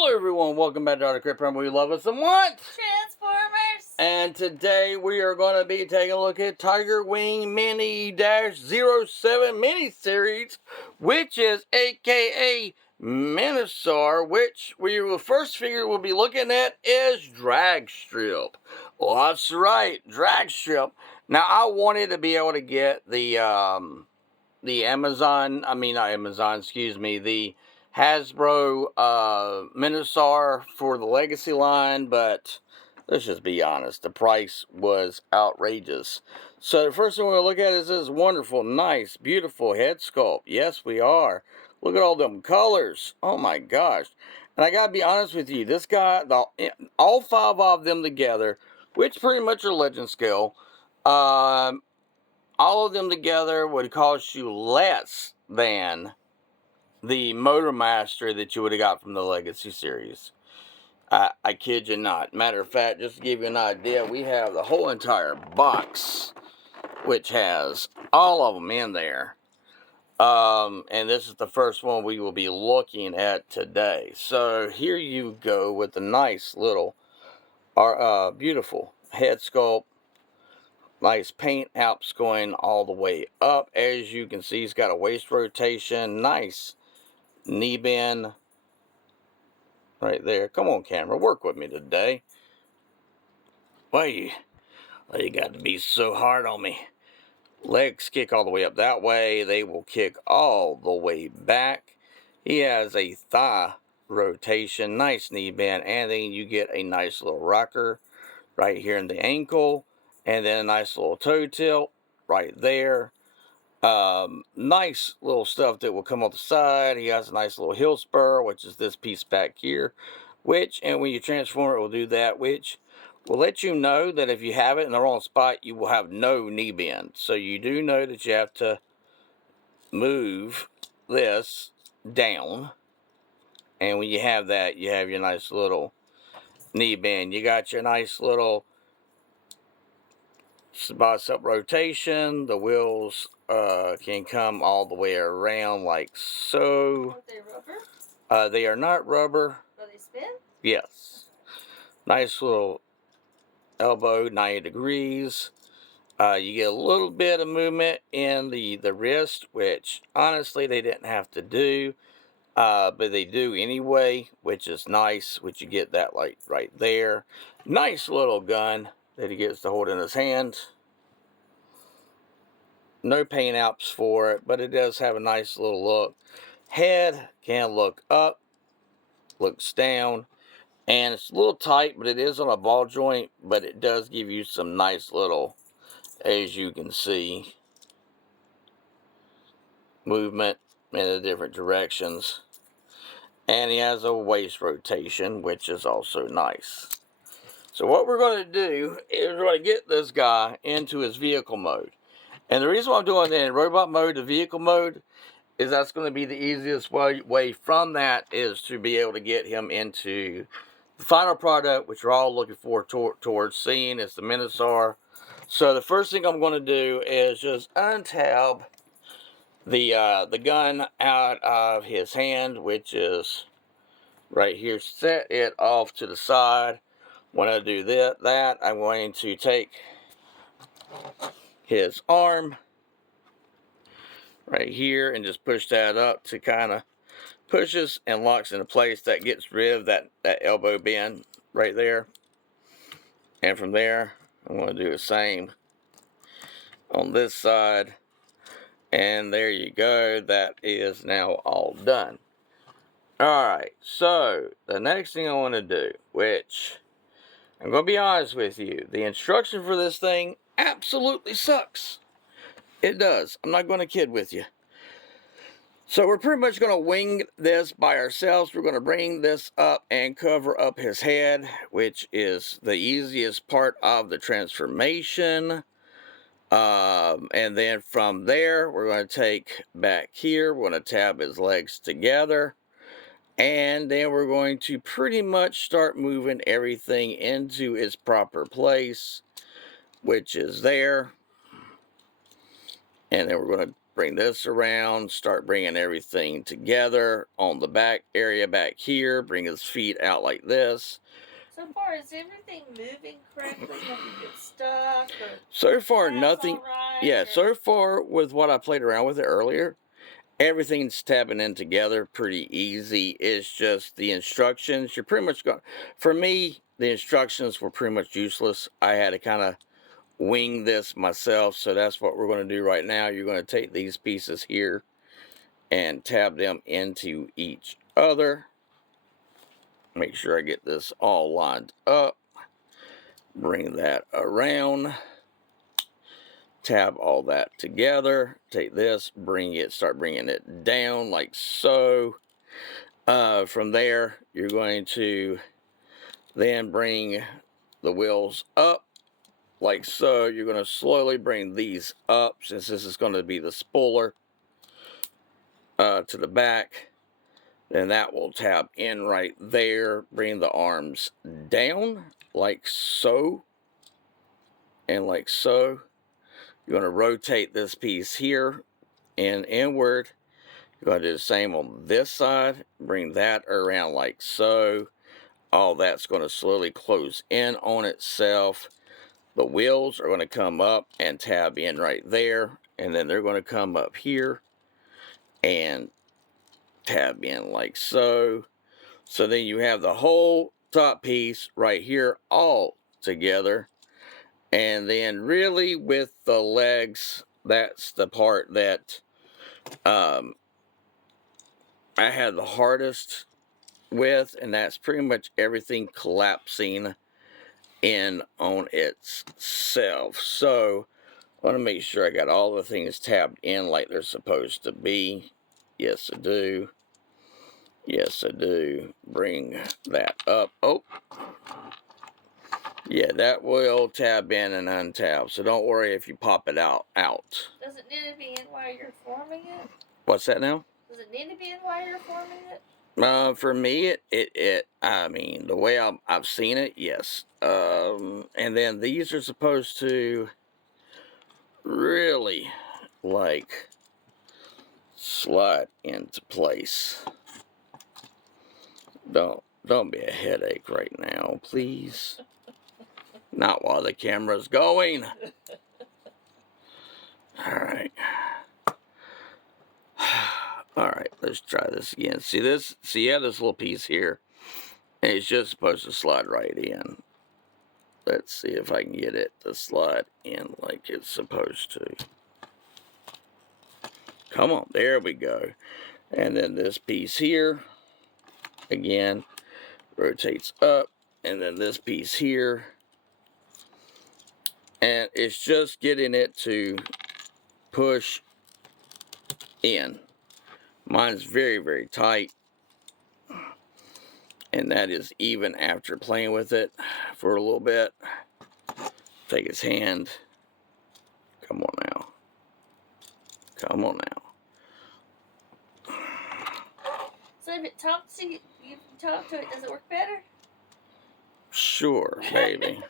Hello everyone, welcome back to Art of Crypt, where we love us and what? Transformers! And today we are going to be taking a look at Tigerwing Mini-07 mini-series, which is aka Minosaur, which we will first figure we'll be looking at is drag strip. Well, that's right, drag strip. Now I wanted to be able to get the Hasbro Minosaur for the Legacy line, but let's just be honest, the price was outrageous. So the first thing we're going to look at is this wonderful, nice, beautiful head sculpt. Yes, we are. Look at all them colors. Oh my gosh. And I got to be honest with you, this guy, all five of them together, which pretty much are legend scale, all of them together would cost you less than the Motor Master that you would have got from the Legacy series. I kid you not. Matter of fact, just to give you an idea, we have the whole entire box, which has all of them in there. And this is the first one we will be looking at today. So here you go with the nice little, beautiful head sculpt. Nice paint apps going all the way up. As you can see, he's got a waist rotation. Nice knee bend right there. Come on, camera, work with me today. Why you got to be so hard on me? Legs kick all the way up that way. They will kick all the way back. He has a thigh rotation. Nice knee bend. And then you get a nice little rocker right here in the ankle. And then a nice little toe tilt right there. Nice little stuff that will come off the side. He has a nice little heel spur, which is this piece back here, and when you transform it will do that, which will let you know that if you have it in the wrong spot, you will have no knee bend. So you do know that you have to move this down, and when you have that, you have your nice little knee bend. You got your nice little bicep rotation. The wheels can come all the way around like so. Are they rubber? They are not rubber. Are they spin? Yes. Nice little elbow, 90 degrees. You get a little bit of movement in the wrist, which honestly they didn't have to do. But they do anyway, which is nice, which you get that like right there. Nice little gun that he gets to hold in his hand. No paint apps for it, but it does have a nice little look. Head can look up, looks down, and it's a little tight, but it is on a ball joint, but it does give you some nice little, as you can see, movement in the different directions. And he has a waist rotation, which is also nice. So what we're going to do is we're going to get this guy into his vehicle mode. And the reason why I'm doing it in robot mode to vehicle mode is that's going to be the easiest way from that is to be able to get him into the final product, which we're all looking forward towards seeing. It's the Minosaur. So the first thing I'm going to do is just untab the gun out of his hand, which is right here. Set it off to the side. When I do that, I'm going to take his arm right here and just push that up to kind of pushes and locks into place. That gets rid of that elbow bend right there. And from there, I'm going to do the same on this side. And there you go. That is now all done. Alright, so the next thing I want to do, which I'm going to be honest with you, the instruction for this thing absolutely sucks. It does. I'm not going to kid with you. So we're pretty much going to wing this by ourselves. We're going to bring this up and cover up his head, which is the easiest part of the transformation. And then from there, we're going to take back here. We're going to tab his legs together. And then we're going to pretty much start moving everything into its proper place, which is there. And then we're going to bring this around, start bringing everything together on the back area back here, bring his feet out like this. So far, is everything moving correctly? Nothing gets stuck? Or So far, straps nothing. all right, Yeah, or- so far with what I played around with it earlier, everything's tapping in together pretty easy. It's just the instructions. You're pretty much going. For me, the instructions were pretty much useless. I had to kind of wing this myself, so that's what we're going to do right now. You're going to take these pieces here and tab them into each other. Make sure I get this all lined up. Bring that around. Tab all that together. Take this, start bringing it down like so. From there, you're going to then bring the wheels up like so. You're going to slowly bring these up, since this is going to be the spoiler, to the back. Then that will tab in right there. Bring the arms down like so and like so. You're going to rotate this piece here and inward. You're going to do the same on this side. Bring that around like so. All that's going to slowly close in on itself. The wheels are going to come up and tab in right there. And then they're going to come up here and tab in like so. So then you have the whole top piece right here all together. And then really with the legs, that's the part that I had the hardest with, and that's pretty much everything collapsing in on itself. So I want to make sure I got all the things tabbed in like they're supposed to be. Yes, I do. Yes, I do. Bring that up. Oh, yeah, that will tab in and untab. So don't worry if you pop it out. Does it need to be in while you're forming it? What's that now? Does it need to be in while you're forming it? For me, I mean, the way I've seen it, yes. And then these are supposed to really, like, slide into place. Don't be a headache right now, please. Not while the camera's going. Alright. Alright, let's try this again. See this? See, you have this little piece here. And it's just supposed to slide right in. Let's see if I can get it to slide in like it's supposed to. Come on, there we go. And then this piece here, again, rotates up. And then this piece here. And it's just getting it to push in. Mine's very, very tight. And that is even after playing with it for a little bit. Take his hand. Come on now. Come on now. So if it talks to you, you talk to it, does it work better? Sure, maybe.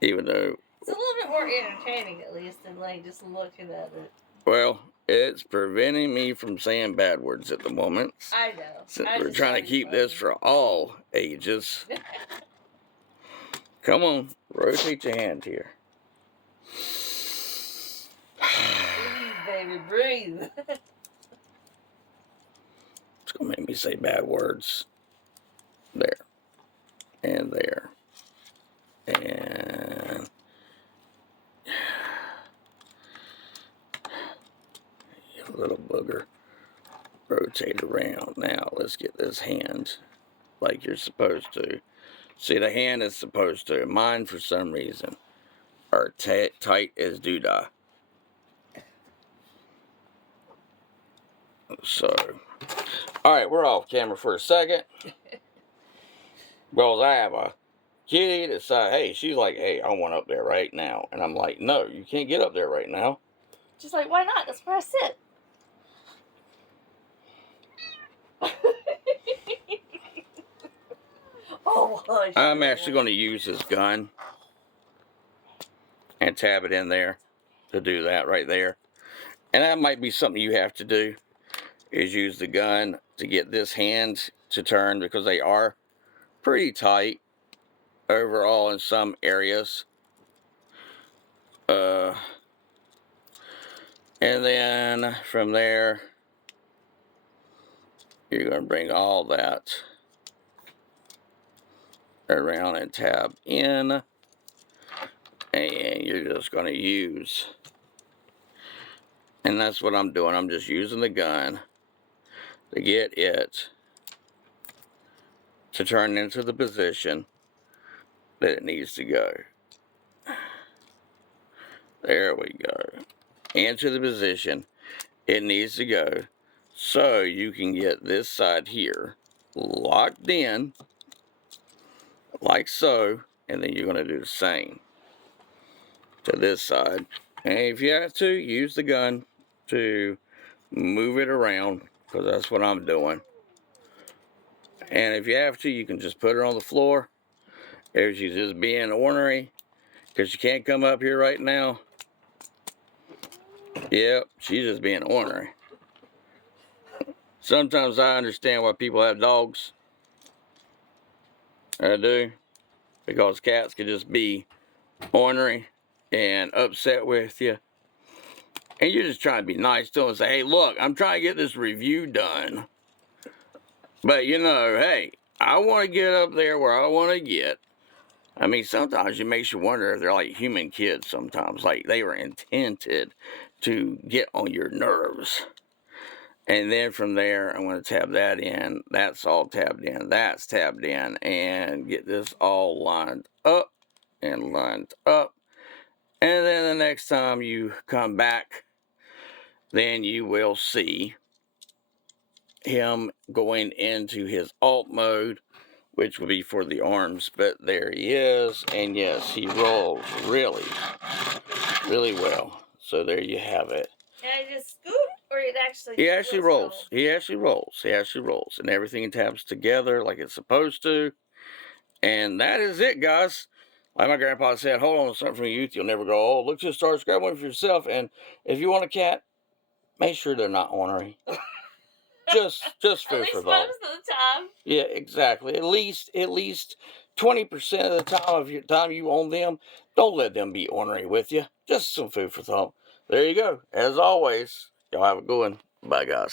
Even though, It's a little bit more entertaining, at least, than like just looking at it. well, it's preventing me from saying bad words at the moment. I know. Since we're trying to keep this for all ages. Come on, rotate your hand here. Breathe, baby, breathe. It's gonna make me say bad words. There. And there. And a little booger. Rotate around. Now let's get this hand like you're supposed to. See, the hand is supposed to. Mine, for some reason, are tight as doodah. So, alright, we're off camera for a second. Because I have a kitty that said, hey, she's like, hey, I want up there right now. And I'm like, no, you can't get up there right now. Just like, why not? That's where I sit. Oh, hush. I'm actually going to use this gun and tab it in there to do that right there. And that might be something you have to do, is use the gun to get this hand to turn, because they are pretty tight overall in some areas. And then from there, you're going to bring all that around and tab in, and you're just going to use, and that's what I'm doing. I'm just using the gun to get it to turn into the position that it needs to go. There we go. Into the position it needs to go, so you can get this side here locked in like so, and then you're going to do the same to this side. And if you have to, use the gun to move it around, because that's what I'm doing. And if you have to, you can just put her on the floor if she's just being ornery, because she can't come up here right now. Yep, she's just being ornery. Sometimes I understand why people have dogs. I do. Because cats can just be ornery and upset with you. And you're just trying to be nice to them and say, hey, look, I'm trying to get this review done. But, you know, hey, I want to get up there where I want to get. I mean, sometimes it makes you wonder if they're like human kids sometimes. Like, they were intended to get on your nerves. And then from there, I'm going to tab that in. That's all tabbed in. That's tabbed in. And get this all lined up and lined up. And then the next time you come back, then you will see him going into his alt mode, which will be for the arms. But there he is. And yes, he rolls really, really well. So there you have it. Can I just scoop, or it actually? He actually rolls. He actually rolls. He actually rolls. And everything tabs together like it's supposed to. And that is it, guys. Like my grandpa said, hold on to something from your youth. You'll never grow old. Look to the stars, grab one for yourself. And if you want a cat, make sure they're not ornery. just food for thought. Most of the time. Yeah, exactly. At least 20% of the time of your time you own them, don't let them be ornery with you. Just some food for thought. There you go. As always, y'all have a good one. Bye, guys.